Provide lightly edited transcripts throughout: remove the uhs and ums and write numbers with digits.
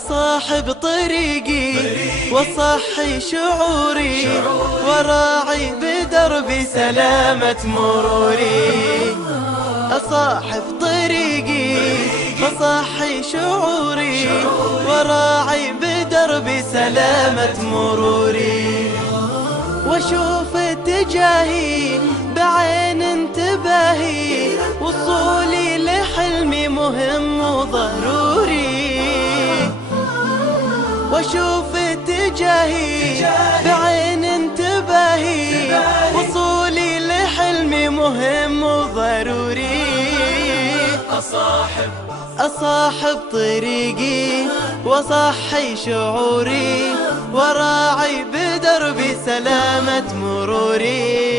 أصاحب طريقي وأصحي شعوري وراعي بدربي سلامة مروري. أصاحب طريقي وأصحي شعوري وراعي بدربي سلامة مروري. واشوف اتجاهي بعين انتباهي وصولي لحلمي مهم وضروري. واشوف اتجاهي بعين انتباهي وصولي لحلمي مهم وضروري. أصاحب طريقي وأصحي شعوري وراعي بدربي سلامة مروري.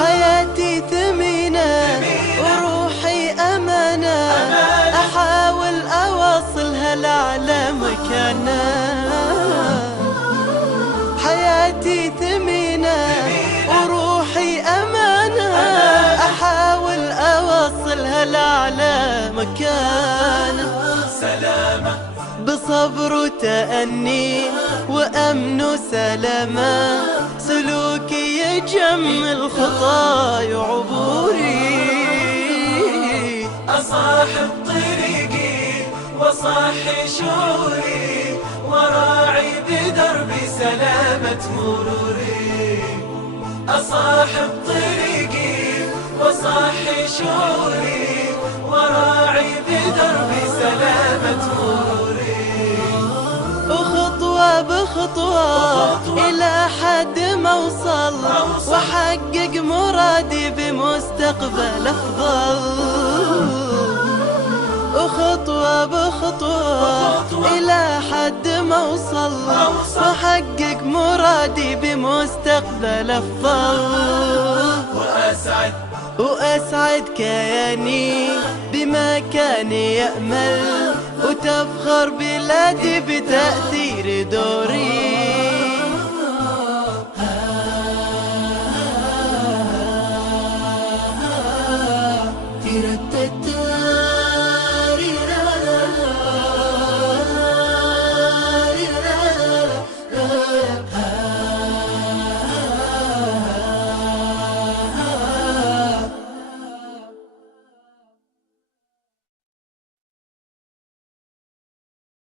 حياتي ثمينة وروحي أمانة أحاول أوصلها لأعلى مكانة. حياتي ثمينة وروحي أمانة أحاول أوصلها لأعلى مكانة. سلامة بصبر وتأني وأمن وسلامة سلوكي يجمل خطاي وعبوري. أصاحب طريقي وصحي شعوري وراعي بدربي سلامة مروري. أصاحب طريقي وصحي شعوري وراعي بدربي سلامة مروري. وخطوة بخطوة إلى حد ما أوصل وأحقق مرادي بمستقبل أفضل. وخطوة بخطوة إلى حد ما أوصل وأحقق مرادي بمستقبل أفضل. وأسعد كياني بما كان يأمل وتفخر بلادي بتأثير دوري.